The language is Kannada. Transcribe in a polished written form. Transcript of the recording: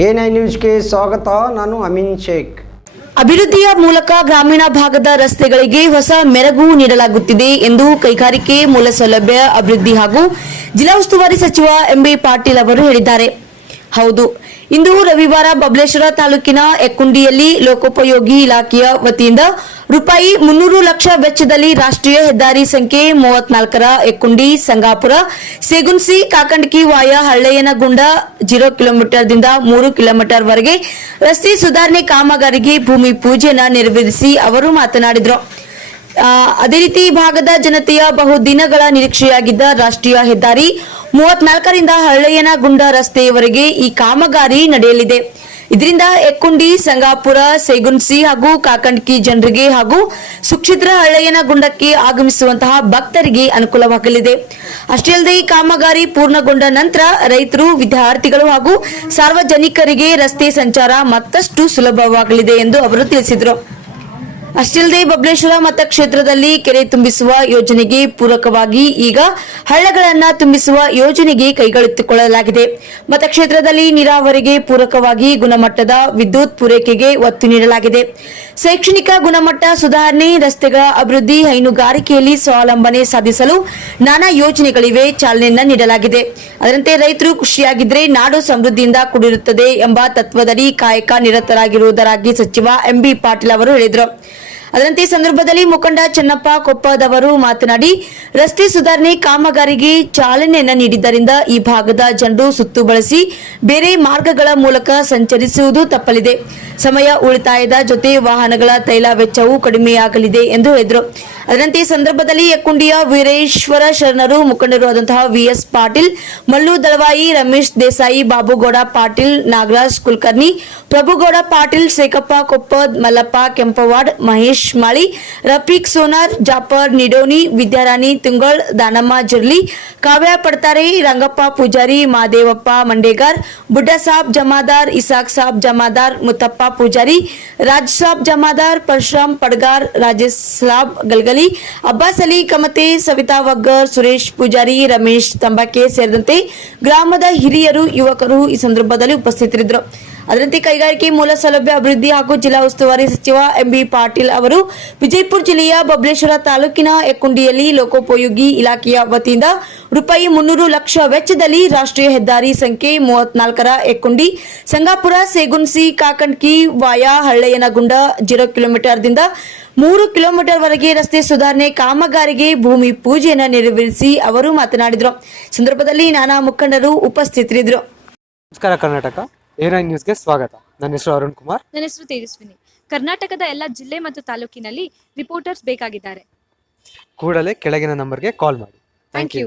A9 ನ್ಯೂಸ್ಗೆ ಸ್ವಾಗತ. ನಾನು ಅಮೀನ್ ಶೇಖ್. ಅಭಿವೃದ್ಧಿಯ ಮೂಲಕ ಗ್ರಾಮೀಣ ಭಾಗದ ರಸ್ತೆಗಳಿಗೆ ಹೊಸ ಮೆರುಗು ನೀಡಲಾಗುತ್ತಿದೆ ಎಂದು ಕೈಗಾರಿಕೆ ಮೂಲಸೌಲಭ್ಯ ಅಭಿವೃದ್ಧಿ ಹಾಗೂ ಜಿಲ್ಲಾ ಉಸ್ತುವಾರಿ ಸಚಿವ ಎಂಬಿ ಪಾಟೀಲ್ ಅವರು ಹೇಳಿದ್ದಾರೆ. ಹೌದು, ಇಂದು ರವಿವಾರ ಬಬಲೇಶ್ವರ ತಾಲೂಕಿನ ಎಕ್ಕುಂಡಿಯಲ್ಲಿ ಲೋಕೋಪಯೋಗಿ ಇಲಾಖೆಯ ವತಿಯಿಂದ ರೂಪಾಯಿ 300 ಲಕ್ಷ ವೆಚ್ಚದಲ್ಲಿ ರಾಷ್ಟ್ರೀಯ ಹೆದ್ದಾರಿ ಸಂಖ್ಯೆ 34ರ ಎಕ್ಕುಂಡಿ ಸಂಗಾಪುರ ಸೇಗುನ್ಸಿ ಕಾಕಂಡಕಿ ವಾಯ ಹಳ್ಳೆಯನಗುಂಡ 0 ಕಿಲೋಮೀಟರ್ದಿಂದ 3 ಕಿಲೋಮೀಟರ್ ವರೆಗೆ ರಸ್ತೆ ಸುಧಾರಣೆ ಕಾಮಗಾರಿಗೆ ಭೂಮಿ ಪೂಜೆಯನ್ನು ನೆರವೇರಿಸಿ ಅವರು ಮಾತನಾಡಿದರು. ಅದೇ ರೀತಿ ಭಾಗದ ಜನತೆಯ ಬಹುದಿನಗಳ ನಿರೀಕ್ಷೆಯಾಗಿದ್ದ ರಾಷ್ಟ್ರೀಯ ಹೆದ್ದಾರಿ 34ರಿಂದ ಹಳ್ಳೆಯನಗುಂಡ ರಸ್ತೆಯವರೆಗೆ ಈ ಕಾಮಗಾರಿ ನಡೆಯಲಿದೆ. ಇದರಿಂದ ಎಕ್ಕುಂಡಿ ಸಂಗಾಪುರ ಸೇಗುನ್ಸಿ ಹಾಗೂ ಕಾಕಂಡ್ಕಿ ಜನರಿಗೆ ಹಾಗೂ ಸುಕ್ಷಿತ್ರ ಹಳ್ಳೆಯನಗುಂಡಕ್ಕೆ ಆಗಮಿಸುವಂತಹ ಭಕ್ತರಿಗೆ ಅನುಕೂಲವಾಗಲಿದೆ. ಅಷ್ಟೇ ಅಲ್ಲದೆ ಈ ಕಾಮಗಾರಿ ಪೂರ್ಣಗೊಂಡ ನಂತರ ರೈತರು, ವಿದ್ಯಾರ್ಥಿಗಳು ಹಾಗೂ ಸಾರ್ವಜನಿಕರಿಗೆ ರಸ್ತೆ ಸಂಚಾರ ಮತ್ತಷ್ಟು ಸುಲಭವಾಗಲಿದೆ ಎಂದು ಅವರು ತಿಳಿಸಿದರು. ಅಷ್ಟೇ ಅಲ್ಲದೆ ಬಬಲೇಶ್ವರ ಮತಕ್ಷೇತ್ರದಲ್ಲಿ ಕೆರೆ ತುಂಬಿಸುವ ಯೋಜನೆಗೆ ಪೂರಕವಾಗಿ ಈಗ ಹಳ್ಳಗಳನ್ನು ತುಂಬಿಸುವ ಯೋಜನೆಗೆ ಕೈಗೆತ್ತಿಕೊಳ್ಳಲಾಗಿದೆ. ಮತಕ್ಷೇತ್ರದಲ್ಲಿ ನೀರಾವರಿಗೆ ಪೂರಕವಾಗಿ ಗುಣಮಟ್ಟದ ವಿದ್ಯುತ್ ಪೂರೈಕೆಗೆ ಒತ್ತು ನೀಡಲಾಗಿದೆ. ಶೈಕ್ಷಣಿಕ ಗುಣಮಟ್ಟ ಸುಧಾರಣೆ, ರಸ್ತೆಗಳ ಅಭಿವೃದ್ಧಿ, ಹೈನುಗಾರಿಕೆಯಲ್ಲಿ ಸ್ವಾವಲಂಬನೆ ಸಾಧಿಸಲು ನಾನಾ ಯೋಜನೆಗಳಿವೆ ಚಾಲನೆಯನ್ನ ನೀಡಲಾಗಿದೆ. ಅದರಂತೆ ರೈತರು ಖುಷಿಯಾಗಿದ್ರೆ ನಾಡು ಸಮೃದ್ಧಿಯಿಂದ ಕೂಡಿರುತ್ತದೆ ಎಂಬ ತತ್ವದಡಿ ಕಾಯಕ ನಿರತರಾಗಿರುವುದರಾಗಿ ಸಚಿವ ಎಂಬಿ ಪಾಟೀಲ್ ಅವರು ಹೇಳಿದರು. ಅದರಂತೆ ಸಂದರ್ಭದಲ್ಲಿ ಮುಖಂಡ ಚನ್ನಪ್ಪ ಕೊಪ್ಪದವರು ಮಾತನಾಡಿ, ರಸ್ತೆ ಸುಧಾರಣೆ ಕಾಮಗಾರಿಗೆ ಚಾಲನೆಯನ್ನು ನೀಡಿದ್ದರಿಂದ ಈ ಭಾಗದ ಜನರು ಸುತ್ತು ಬಳಸಿ ಬೇರೆ ಮಾರ್ಗಗಳ ಮೂಲಕ ಸಂಚರಿಸುವುದು ತಪ್ಪಲಿದೆ. ಸಮಯ ಉಳಿತಾಯದ ಜೊತೆ ವಾಹನಗಳ ತೈಲ ವೆಚ್ಚವೂ ಕಡಿಮೆಯಾಗಲಿದೆ ಎಂದು ಹೇಳಿದರು. ಅದರಂತೆ ಸಂದರ್ಭದಲ್ಲಿ ಎಕ್ಕುಂಡಿಯ ವೀರೇಶ್ವರ ಶರಣರು, ಮುಖಂಡರು ಆದಂತಹ ವಿಎಸ್ ಪಾಟೀಲ್, ಮಲ್ಲು ದಳವಾಯಿ, ರಮೇಶ್ ದೇಸಾಯಿ, ಬಾಬುಗೌಡ ಪಾಟೀಲ್, ನಾಗರಾಜ್ ಕುಲಕರ್ಣಿ, ಪ್ರಭುಗೌಡ ಪಾಟೀಲ್, ಸೇಕಪ್ಪ ಕೊಪ್ಪದ್, ಮಲ್ಲಪ್ಪ ಕೆಂಪವಾಡ್, ಮಹೇಶ್ ಮಾಳಿ, ರಫೀಕ್ ಸೋನಾರ್, ಜಾಫರ್ ನಿಡೋನಿ, ವಿದ್ಯಾರಾಣಿ ತುಂಗಳ್, ದಾನಮ್ಮ ಜಿರ್ಲಿ, ಕಾವ್ಯ ಪಡ್ತಾರೆ, ರಂಗಪ್ಪ ಪೂಜಾರಿ, ಮಾದೇವಪ್ಪ ಮಂಡೇಗಾರ್, ಬುಡ್ಡ ಸಾಬ್ ಜಮಾದಾರ್, ಇಸಾಕ್ ಸಾಬ್ ಜಮಾದಾರ್, ಮುತ್ತಪ್ಪ ಪೂಜಾರಿ, ರಾಜ್ ಸಾಬ್ ಜಮಾದಾರ್, ಪರಶುರಾಮ್ ಪಡ್ಗಾರ್, ರಾಜೇಶ್ ಸಾಬ್ ಗಲ್ಗಲಿ, ಅಬ್ಬಾಸ್ ಅಲಿ ಕಮತೆ, ಸವಿತಾ ವಗ್ಗರ್, ಸುರೇಶ್ ಪೂಜಾರಿ, ರಮೇಶ್ ತಂಬಾಕೆ ಸೇರಿದಂತೆ ಗ್ರಾಮದ ಹಿರಿಯರು, ಯುವಕರು ಈ ಸಂದರ್ಭದಲ್ಲಿ ಉಪಸ್ಥಿತರಿದ್ದರು. ಅದರಂತೆ ಕೈಗಾರಿಕೆ ಮೂಲಸೌಲಭ್ಯ ಅಭಿವೃದ್ಧಿ ಹಾಗೂ ಜಿಲ್ಲಾ ಉಸ್ತುವಾರಿ ಸಚಿವ ಎಂಬಿ ಪಾಟೀಲ್ ಅವರು ವಿಜಯಪುರ ಜಿಲ್ಲೆಯ ಬಬಲೇಶ್ವರ ತಾಲೂಕಿನ ಎಕ್ಕುಂಡಿಯಲ್ಲಿ ಲೋಕೋಪಯೋಗಿ ಇಲಾಖೆಯ ವತಿಯಿಂದ ರೂಪಾಯಿ 300 ಲಕ್ಷ ವೆಚ್ಚದಲ್ಲಿ ರಾಷ್ಟ್ರೀಯ ಹೆದ್ದಾರಿ ಸಂಖ್ಯೆ 34ರ ಎಕ್ಕುಂಡಿ ಸಂಗಾಪುರ ಸೇಗುನ್ಸಿ ಕಾಕಂಡ್ಕಿ ವಾಯ ಹಳ್ಳೆಯನಗುಂಡ 0 ಕಿಲೋಮೀಟರ್ದಿಂದ 3 ಕಿಲೋಮೀಟರ್ ವರೆಗೆ ರಸ್ತೆ ಸುಧಾರಣೆ ಕಾಮಗಾರಿಗೆ ಭೂಮಿ ಪೂಜೆಯನ್ನು ನೆರವೇರಿಸಿ ಅವರು ಮಾತನಾಡಿದರು. ಸಂದರ್ಭದಲ್ಲಿ ನಾನಾ ಮುಖಂಡರು ಉಪಸ್ಥಿತರಿದ್ದರು. ನಮಸ್ಕಾರ ಕರ್ನಾಟಕ, A9 ನ್ಯೂಸ್ಗೆ ಸ್ವಾಗತ. ನನ್ನ ಹೆಸರು ಅರುಣ್ ಕುಮಾರ್. ನನ್ನ ಹೆಸರು ತೇಜಸ್ವಿನಿ. ಕರ್ನಾಟಕದ ಎಲ್ಲ ಜಿಲ್ಲೆ ಮತ್ತು ತಾಲೂಕಿನಲ್ಲಿ ರಿಪೋರ್ಟರ್ಸ್ ಬೇಕಾಗಿದ್ದಾರೆ. ಕೂಡಲೇ ಕೆಳಗಿನ ನಂಬರ್ಗೆ ಕಾಲ್ ಮಾಡಿ. Thank you.